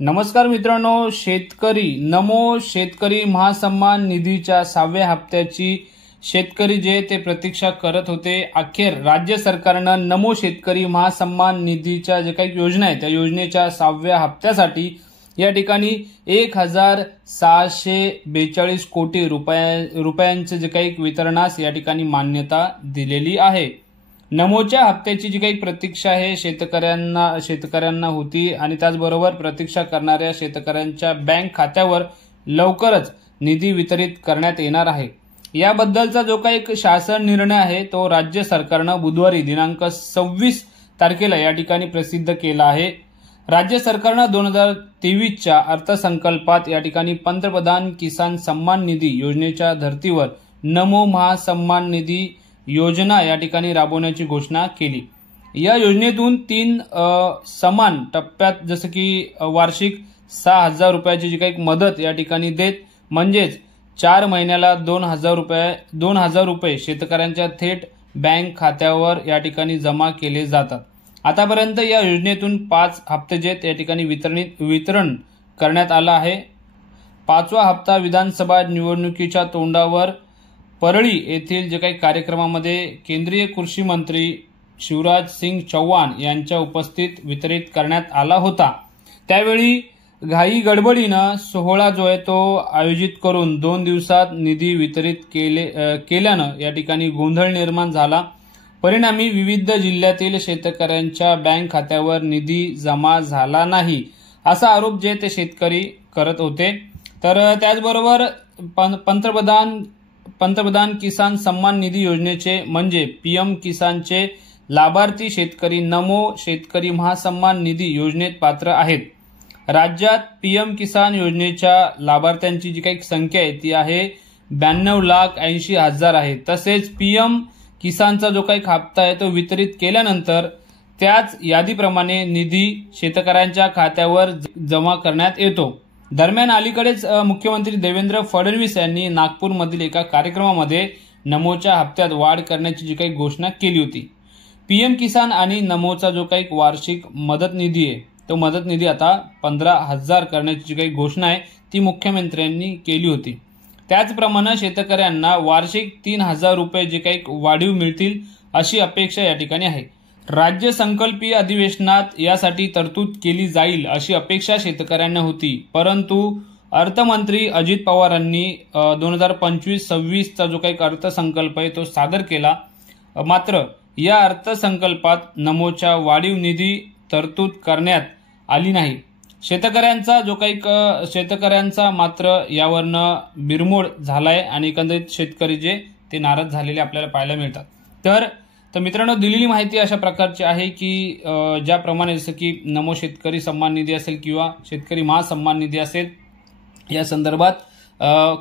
नमस्कार मित्रांनो, शेतकरी नमो शेतकरी महासन्मान निधीच्या 6व्या हप्त्याची शेतकरी जे ते प्रतीक्षा करत होते। अखेर राज्य सरकारनं नमो शेतकरी महासन्मान निधीच्या जे काही योजना आहे त्या योजनेच्या 6व्या हप्त्यासाठी या ठिकाणी 1642 कोटी रुपयांचे जे काही वितरणास या ठिकाणी मान्यता दिलेली आहे। नमोच्या हप्त्याची जी काही प्रतीक्षा आहे शेतकऱ्यांना होती आणि त्याचबरोबर प्रतीक्षा करणाऱ्या शेतकऱ्यांच्या बँक खात्यावर लवकरच निधी वितरित करण्यात येणार आहे। याबद्दलचा जो काही शासन निर्णय आहे तो राज्य सरकारनं बुधवारी दिनांक 26 तारखेला या ठिकाणी प्रसिद्ध केला आहे। राज्य सरकारनं 2023च्या अर्थसंकल्पात या ठिकाणी पंतप्रधान किसान सन्मान निधी योजनेच्या धर्तीवर नमो महासन्मान निधी योजना या ठिकाणी राबवण्याची घोषणा केली। या योजनेतून 3 समान टप्प्यात जसे की वार्षिक 6000 रुपयाची जी काही मदत या ठिकाणी देत म्हणजेच 4 महिन्याला 2000 रुपये शेतकऱ्यांच्या थेट बँक खात्यावर या ठिकाणी जमा केले जातात। आतापर्यंत या योजनेतून 5 हप्ते जे या ठिकाणी वितरण करण्यात आलं आहे। 5वा हप्ता विधानसभा निवडणुकीच्या तोंडावर परळी येथील जे काही कार्यक्रमामध्ये केंद्रीय कृषी मंत्री शिवराज सिंग चौहान यांच्या उपस्थित वितरित करण्यात आला होता। त्यावेळी घाई गडबडीनं सोहळा जो आहे तो आयोजित करून 2 दिवसात निधी वितरित केल्यानं या ठिकाणी गोंधळ निर्माण झाला। परिणामी विविध जिल्ह्यातील शेतकऱ्यांच्या बँक खात्यावर निधी जमा झाला नाही असा आरोप जे ते शेतकरी करत होते। तर त्याचबरोबर पंतप्रधान किसान सन्मान निधी योजनेचे म्हणजे पीएम किसानचे लाभार्थी शेतकरी नमो शेतकरी महासन्मान निधी योजनेत पात्र आहेत। राज्यात पीएम किसान योजनेच्या लाभार्थ्यांची जी काही संख्या आहे ती आहे 92,80,000 आहे। तसेच पीएम किसानचा जो काही हप्ता आहे तो वितरित केल्यानंतर त्याच यादीप्रमाणे निधी शेतकऱ्यांच्या खात्यावर जमा करण्यात येतो। दरम्यान अलीकडेच मुख्यमंत्री देवेंद्र फडणवीस यांनी नागपूरमधील एका कार्यक्रमामध्ये नमोच्या हप्त्यात वाढ करण्याची जी काही घोषणा केली होती। पीएम किसान आणि नमोचा जो काही वार्षिक मदत निधी आहे तो मदत निधी आता 15,000 करण्याची जी काही घोषणा आहे ती मुख्यमंत्र्यांनी केली होती। त्याचप्रमाणे शेतकऱ्यांना वार्षिक 3,000 रुपये जे काही वाढीव मिळतील अशी अपेक्षा या ठिकाणी आहे। राज्य संकल्पीय अधिवेशनात यासाठी तरतूद केली जाईल अशी अपेक्षा शेतकऱ्यांना होती, परंतु अर्थमंत्री अजित पवार यांनी 2025-26 चा जो काही अर्थसंकल्प आहे तो सादर केला। मात्र या अर्थसंकल्पात नमोच्या वाढीव निधी तरतूद करण्यात आली नाही। शेतकऱ्यांचा मात्र यावरनं बिरमोड झालाय आणि एकंदरीत शेतकरी जे ते नाराज झालेले आपल्याला पाहायला मिळतात। तर मित्रांनो, दिलेली माहिती अशा प्रकारची आहे की ज्याप्रमाणे जसं की नमो शेतकरी सन्मान निधी असेल किंवा शेतकरी महासन्मान निधी असेल या संदर्भात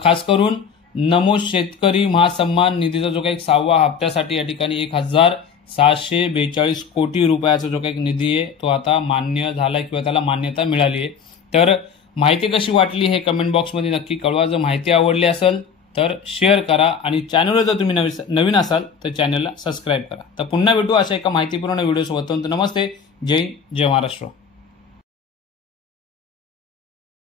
खास करून नमो शेतकरी महासन्मान निधीचा जो काही 6व्या हप्त्यासाठी या ठिकाणी 1642 कोटी रुपयाचा जो काही निधी आहे तो आता मान्य झाला किंवा त्याला मान्यता मिळाली आहे। तर माहिती कशी वाटली हे कमेंट बॉक्समध्ये नक्की कळवा। जर माहिती आवडली असेल तर शेअर करा आणि चॅनलवर जर तुम्ही नवीन असाल तर चॅनलला सबस्क्राईब करा। तर पुन्हा भेटू अशा एका माहितीपूर्ण व्हिडिओ सोबत। नमस्ते, जय हिंद, जय महाराष्ट्र।